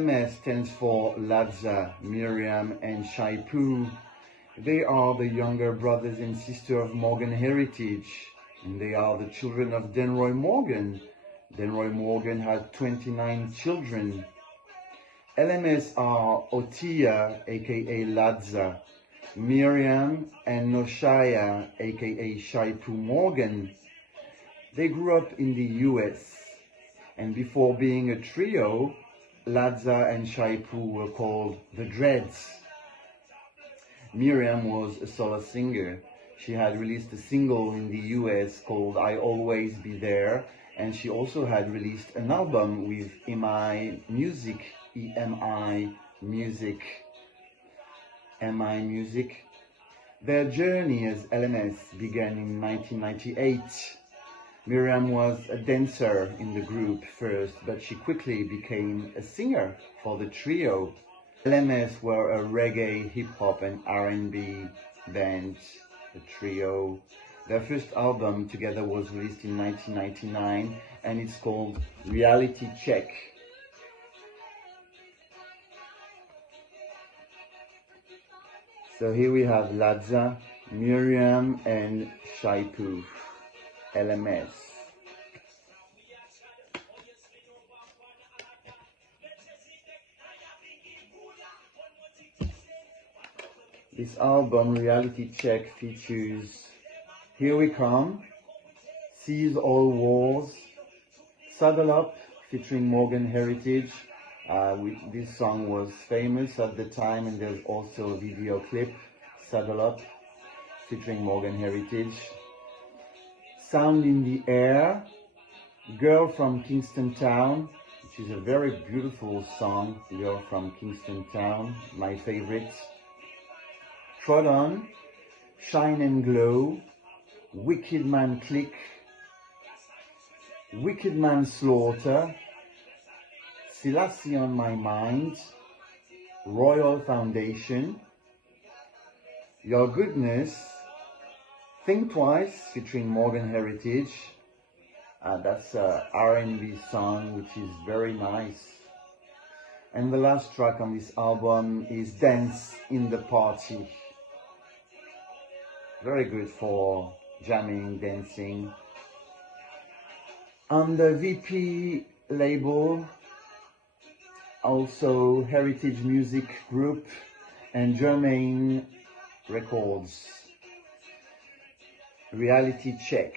LMS stands for Laza, Miriam, and Shaipu. They are the younger brothers and sisters of Morgan heritage, and they are the children of Denroy Morgan. Denroy Morgan had 29 children. LMS are Otia, aka Laza, Miriam, and Noshaya, aka Shaipu Morgan. They grew up in the US, and before being a trio, Laza and Shaipu were called the Dreads. Miriam was a solo singer. She had released a single in the US called I Always Be There, and she also had released an album with EMI Music, EMI Music, EMI Music. Their journey as L.M.S. began in 1998. Miriam was a dancer in the group first, but she quickly became a singer for the trio. L.M.S. were a reggae, hip-hop and R&B band, the trio. Their first album together was released in 1999 and it's called Reality Check. So here we have Laza, Miriam and Shaipu, L.M.S. This album, Reality Check, features Here We Come, Seize All Wars, Saddle Up, featuring Morgan Heritage. This song was famous at the time, and there's also a video clip, Saddle Up, featuring Morgan Heritage. Sound in the Air, Girl from Kingston Town, which is a very beautiful song, Girl from Kingston Town, my favorite. Trot On, Shine and Glow, Wicked Man Click, Wicked Man Slaughter, Selassie on My Mind, Royal Foundation, Your Goodness, Think Twice featuring Morgan Heritage. That's a R&B song which is very nice. And the last track on this album is Dance in the Party. Very good for jamming, dancing. On the VP label, also Heritage Music Group and Germain Records. Reality Check.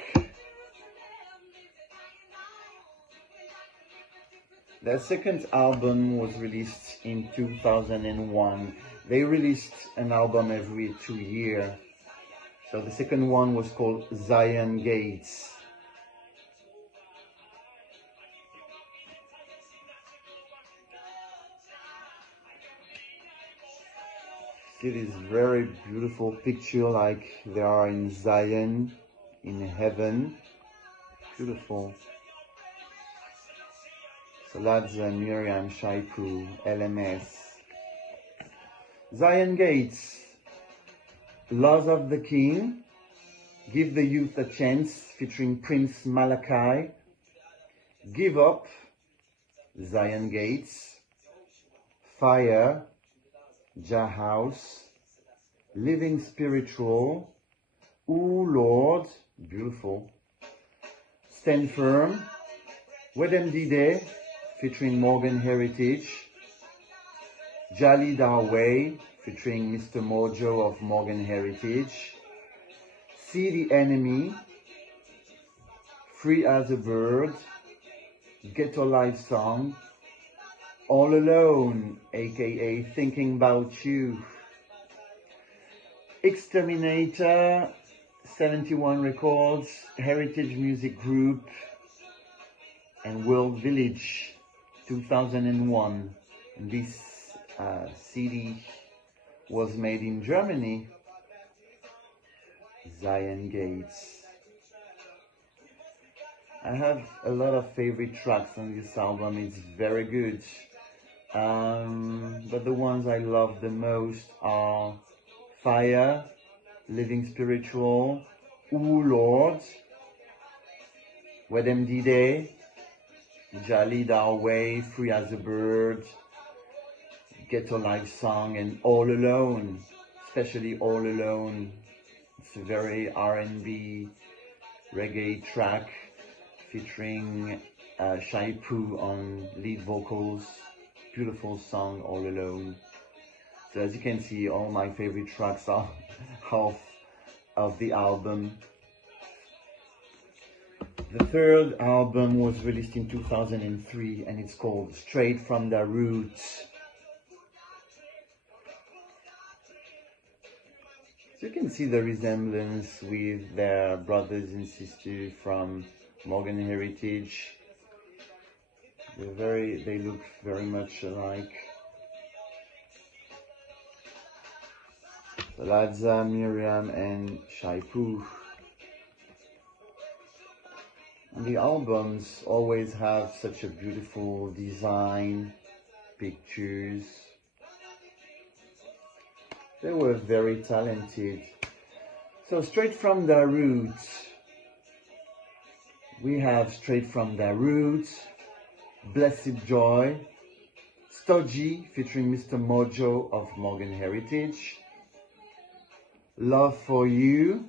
Their second album was released in 2001. They released an album every 2 years. So the second one was called Zion Gates. See this very beautiful picture, like they are in Zion, in heaven. Beautiful. So Laza, Miriam, Shaipu, L.M.S. Zion Gates. Laws of the King, Give the Youth a Chance, featuring Prince Malachi. Give Up, Zion Gates. Fire, Jah House. Living Spiritual, Ooh Lord, beautiful. Stand Firm, Wedem Dide, featuring Morgan Heritage. Jali Darway, featuring Mr. Mojo of Morgan Heritage. See the Enemy, Free as a Bird, Ghetto Live Song, All Alone, aka Thinking About You, Exterminator, 71 Records, Heritage Music Group, and World Village, 2001. And this CD was made in Germany. Zion Gates. I have a lot of favorite tracks on this album. It's very good. But the ones I love the most are Fire, Living Spiritual, Ooh Lord, Wedem Dide, Jali Darway, Free as a Bird, Get a Live song and All Alone, especially All Alone. It's a very R&B reggae track featuring Shai Poo on lead vocals. Beautiful song, All Alone. So as you can see, all my favorite tracks are half of the album. The third album was released in 2003 and it's called Straight from the Roots. So you can see the resemblance with their brothers and sisters from Morgan Heritage. They look very much alike. Laza, Miriam and Shai Poo. And the albums always have such a beautiful design, pictures. They were very talented. So Straight from the Roots. We have Straight from the Roots, Blessed Joy, Stodgy featuring Mr. Mojo of Morgan Heritage, Love for You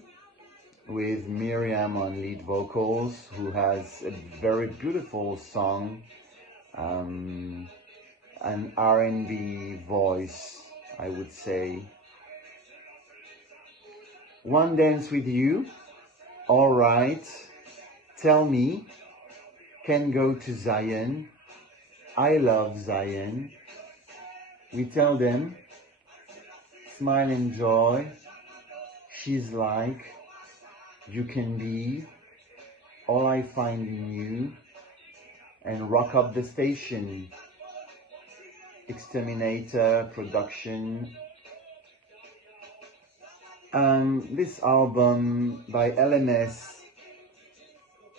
with Miriam on lead vocals, who has a very beautiful song, an R&B voice, I would say. One Dance with You, Alright, Tell Me, Can Go to Zion, I Love Zion, We Tell Them, Smile and Joy, She's Like, You Can Be, All I Find in You, and Rock Up the Station, Exterminator production. This album by L.M.S.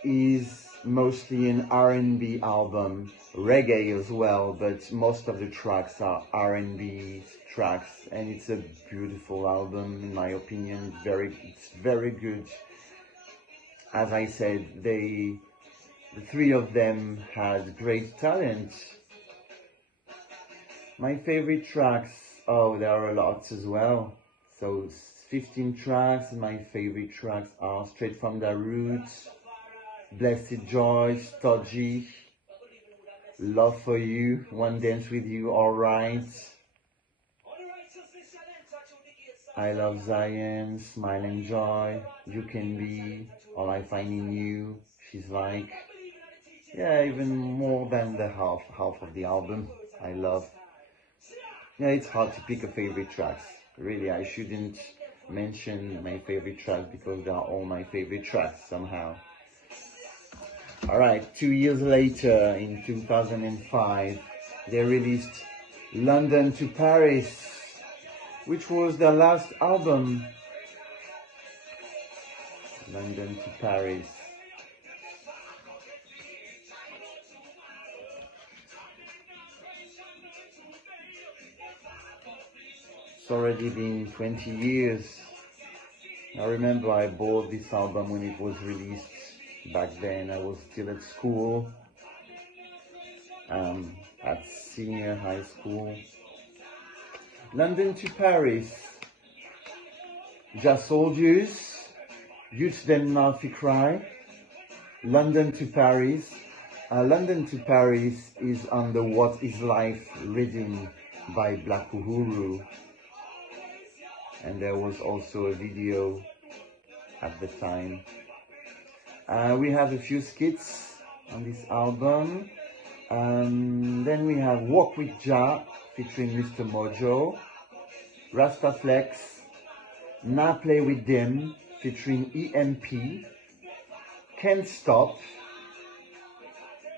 is mostly an R&B album, reggae as well, but most of the tracks are R&B tracks, and it's a beautiful album in my opinion. It's very good. As I said, the three of them had great talent. My favorite tracks, oh, there are a lot as well. So 15 tracks. My favorite tracks are Straight from the Roots, Blessed Joy, Stodgy, Love for You, One Dance with You, Alright, I Love Zion, Smile and Joy, You Can Be, All I Find in You, She's Like. Yeah, even more than the half of the album I love. Yeah, it's hard to pick a favorite tracks. Really, I shouldn't mention my favorite tracks because they are all my favorite tracks somehow. Alright, 2 years later, in 2005, they released London to Paris, which was their last album. London to Paris. It's already been 20 years. I remember I bought this album when it was released. Back then I was still at school, at senior high school. London to Paris. Just Soldiers, Youth Them Murphy Cry, London to Paris. London to Paris is on the What Is Life reading by Black Uhuru. And there was also a video at the time. We have a few skits on this album. Then we have Walk with Jah featuring Mr. Mojo, Rastaflex, Now Play With Them featuring EMP, Can't Stop,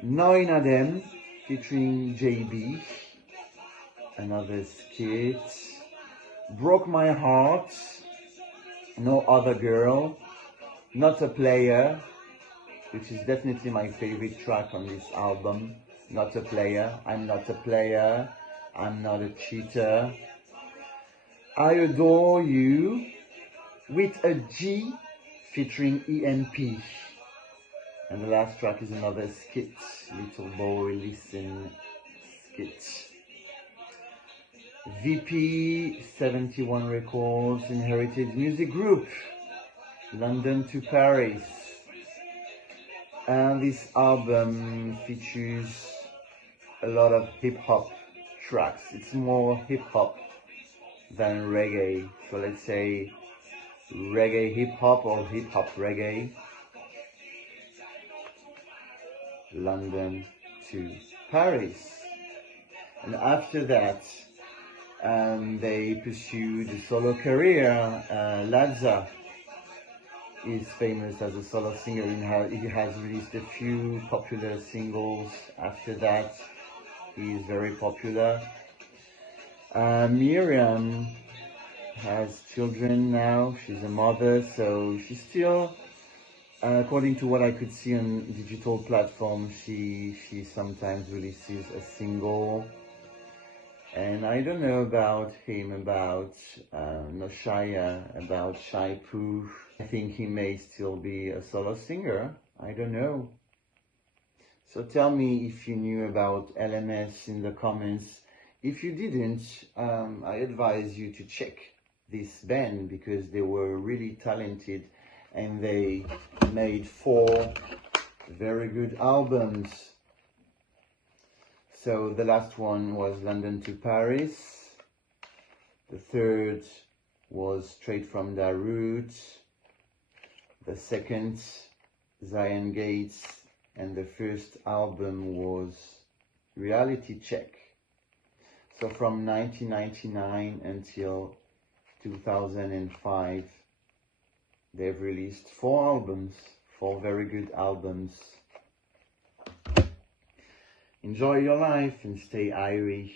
Nine of Them featuring JB, another skit, Broke My Heart, No Other Girl, Not a Player, which is definitely my favorite track on this album. Not a Player, I'm Not a Player, I'm Not a Cheater, I Adore You, With a G featuring EMP. And the last track is another skit, Little Boy Listen skit. VP 71 Records Inherited Music Group, London to Paris. And this album features a lot of hip-hop tracks. It's more hip-hop than reggae. So let's say reggae hip-hop or hip-hop reggae. London to Paris. And after that, they pursued a solo career. Laza is famous as a solo singer. He has released a few popular singles. After that, he is very popular. Miriam has children now. She's a mother, so she's still, according to what I could see on digital platforms, she sometimes releases a single. And I don't know about him, about Noshaya, about Shai Poo. I think he may still be a solo singer. I don't know. So tell me if you knew about L.M.S. in the comments. If you didn't, I advise you to check this band because they were really talented and they made 4 very good albums. So the last one was London to Paris. The third was Straight from the Roots. The second, Zion Gates. And the first album was Reality Check. So from 1999 until 2005, they've released 4 albums, 4 very good albums. Enjoy your life and stay Irish.